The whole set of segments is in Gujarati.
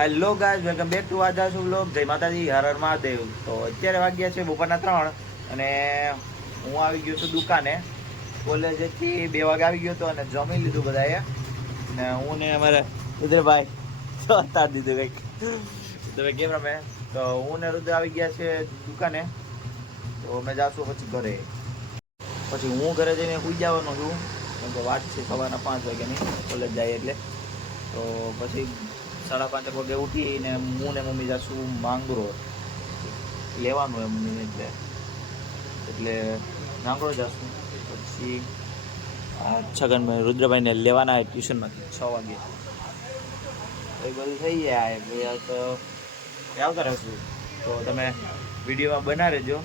Hello guys, welcome back to આજાસુ વ્લોગ. જય માતાજી, હર હર મહાદેવ. તો અત્યારે વાગ્યા છે બપોરના 3 અને હું આવી ગયો છું દુકાને. કોલેજેથી 2 વાગે આવી ગયો હતો અને જમી લીધું બધાએ. ને હું ને અમારા રુદ્રભાઈ જોતા દીધું કંઈક તમે કેમેરામેન. તો હું ને રુદ્ર આવી ગયા છે દુકાને. તો અમે જાશું પછી ઘરે. પછી હું ઘરે જઈને સુઈ જવાનો છું, કેમ કે વાત છે સવારના 5 વાગ્યાની, કોલેજ જાય એટલે. તો પછી 5:30 વાગે ઉઠીને હું ને મમ્મી જાશું માંગરો લેવાનું એમ મમ્મીને, એટલે માંગરો જાશું. પછી છગનભાઈ રુદ્રભાઈને લેવાના હોય ટ્યુશનમાંથી 6 વાગે. એ બધું થઈ જાય તો આવતા રહેશું. તો તમે વિડીયોમાં બના રહેજો,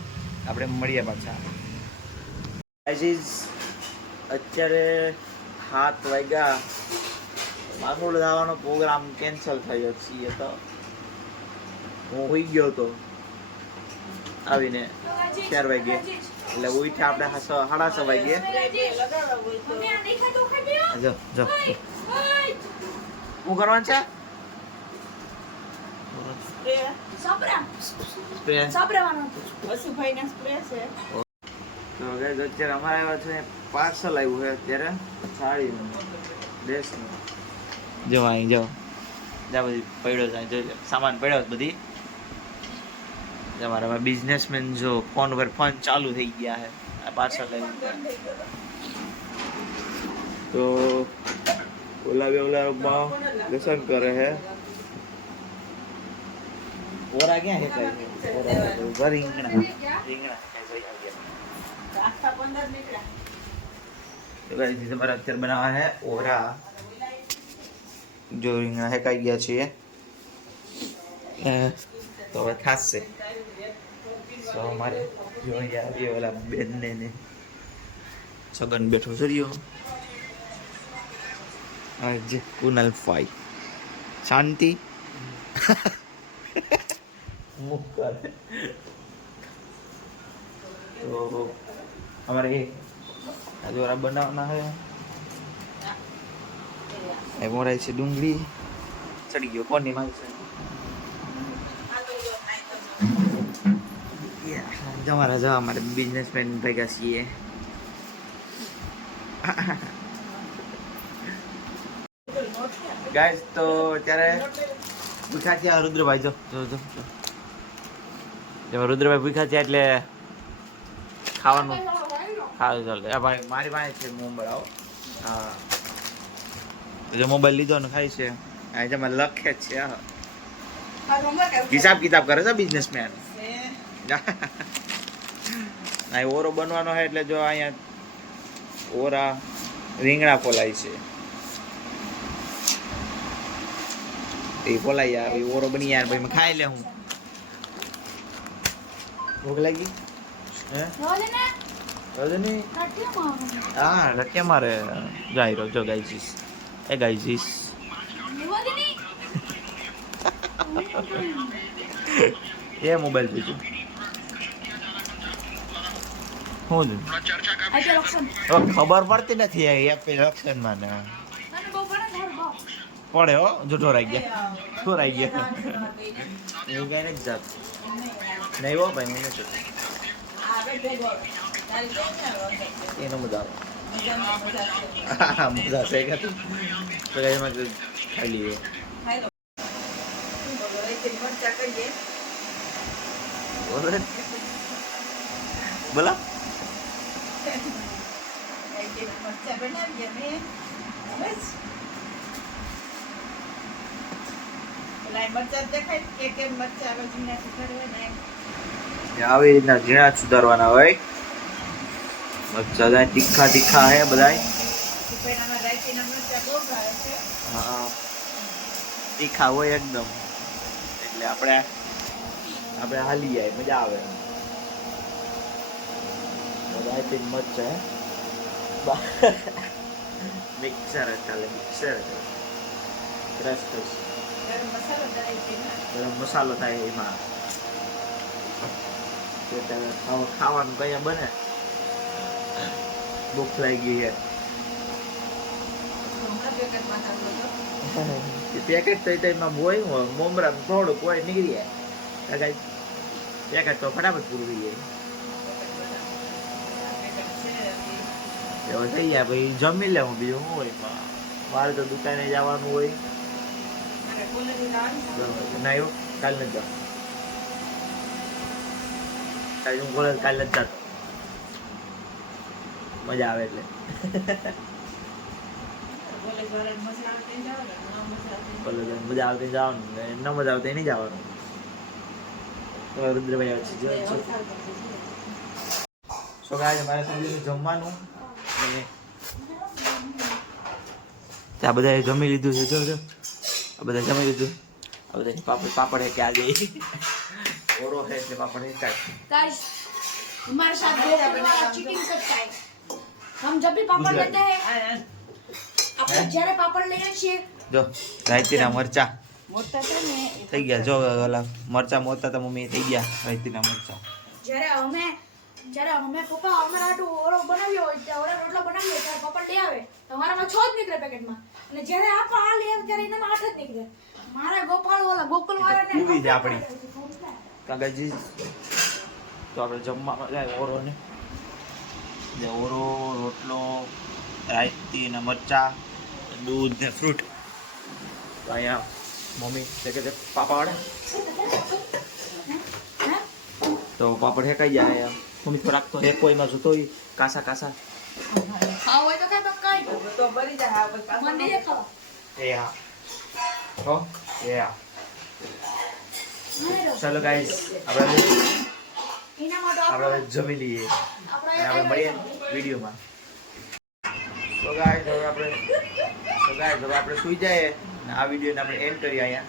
આપણે મળીએ પાછા. અત્યારે 7 વાગ્યા. માંગરોળ જવાનો પ્રોગ્રામ કેન્સલ થયો છીએ. તો હું હોઈ ગયો હતો આવીને 4 વાગે, એટલે ઉઠ્યા આપણે 6:30 વાગે. જો જો શું કરવાનું છે? તો અત્યારે અમારે આવ્યા છે, પાર્સલ આવ્યું છે અત્યારે સાડીનું, ડ્રેસનું. જો અહીં જો જ્યાં બધી પડ્યો છે, જોઈ લો સામાન પડ્યો બધી. અમારા બિઝનેસમેન જો ફોન ઉપર ફોન ચાલુ થઈ ગયા છે. આ પાર્સલ લઈ તો ઓલા દર્શન કરે છે. ઓરા ક્યાં છે? ઓરા રીંગણા તમારે અત્યારે બનાવવા છે ઓરા. જો રીંગણા હેકાઈ ગયા છે તો હવે ખાશે. તો અમારે જો અહીંયા ઓલા બેનને ને છગન બેઠો સર્યો. જે કુનલ ફાઈ શાંતિ તો અમારે આજોરા બનાવવાના છે. એ મોરાય છે ડુંગળી. ચડી ગયો કોની માંગશે તમારા જવા અમારે બિઝનેસમેન ભેગા છીએ. ગાઈસ તો અત્યારે ભૂખ્યા છે રુદ્રભાઈ. જો જો જો જેમાં રુદ્રભાઈ ભૂખ્યા છે એટલે ખાવાનું ખાવું ચાલે. ભાઈ મારી પાસે છે મોબાઈલ. આવો. હા, જો મોબાઈલ લીધો ને ખાય છે. આ જેમાં લખે જ છે, હિસાબ કિતાબ કરે છે બિઝનેસમેન. આ ઓરો બનવાનો છે એટલે જો અહીંયા ઓરા રીંગણા ફોલાય છે. એ ફોલાઈ યાર, ઓરો બની યાર ભાઈ, મેં ખાઈ લે. હું ભૂખ લાગી હે? હા, રટ્યા મારે જાય રહ્યો. જો ગાઈજીસ એ ગાઈજીસ એ મોબાઈલ જોઈજો. શું ખબર પડતી નથી લક્ષણ મને પડે હો. જૂઠો રહી ગયા, શું રહી ગયા એવું કઈ નથી જાત નહીં હો ભાઈ. મને એનો મજા આવે. મજા છે કે ખાઈ લઈએ. બોલા આવી રીતના ઝીણા સુધારવાના હોય. મરચા તીખા તીખા હે બધા. હા, તીખા હોય એકદમ, એટલે આપણે હાલી જાય, મજા આવે. મરચા મિક્સર ચાલે, મિક્સર ક્રશ થશે. ગરમ મસાલો થાય એમાં. ખાવાનું કયા બને. ભૂખ લાગી ગઈ છે. પેકેટ તો એમાં હોય મોમરા થોડુંક હોય નીકળી જાય પેકેટ તો ફટાફટ પૂરું થઈ જાય. એવું થઈ જાય ભાઈ જમી લે હું બીજું શું હોય મારે તો દુકાને જવાનું હોય. ના એવું કાલ નથી જવાનું. હું કોલેજ કાલે નથી જતો. મજા આવે એટલે મજા આવતી જવાનું ન મજા આવતી નહીં જવાનું. રુદ્રભાઈ આવે છે સો ગાઈસ મારે સમજી જમવાનું અને ત્યાં બધા જમી લીધું છે. જો આ બધા જમી લીધું. આ બધા પાપડ है क्या गई ઓરો है એટલે પાપડ है क्या गाइस हमारे साथ चीटिंग करता है. हम जब भी पापड़ लेते हैं આપણે જ્યારે પાપડ લઈએ છીએ જો રાયતીના મરચા મોટા છે ને થઈ ગયા. જો ઓલા મરચા મોટા તો મમ્મી થઈ ગયા રાયતીના મરચા. જ્યારે અમે પપ્પા અમારા આટલું ઓળો બનાવ્યો હોય ત્યારે ઓળો રોટલો બનાવ્યો ત્યારે પાપડ લઈ આવે તમારામાં 6 જ નીકળે પેકેટમાં અને જ્યારે આપણે આ લઈએ ત્યારે એનામાં 8 જ નીકળે. મારા ગોપાલ ઓલા ગોકુલ વાળાને મૂવી છે આપણી કાકાજી. તો આપણે જમવામાં જાય ઓરો ને જે ઓરો રોટલો રાયતી ને મરચા દૂધ ને ફ્રૂટ. તો અહીંયા મમ્મી કે પાપા વાળે તો પાપડ હેકાઈ જાય. મમ્મી થોડાક તો હેકો એમાં જોતો કાસા કાસા હા હોય તો કઈ તો બરી જાય મને નહીં ખાવા. એ હા તો એ હા. ચાલો ગાઈસ આપણે જમી લઈએ અને આપણે મળીએ વિડીયોમાં. તો ગાઈસ હવે આપણે સુઈ જઈએ અને આ વિડીયોને આપણે એન્ડ કરીએ અહીંયા.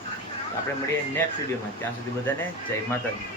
આપણે મળીએ નેક્સ્ટ વિડીયોમાં. ત્યાં સુધી બધાને જય માતાજી.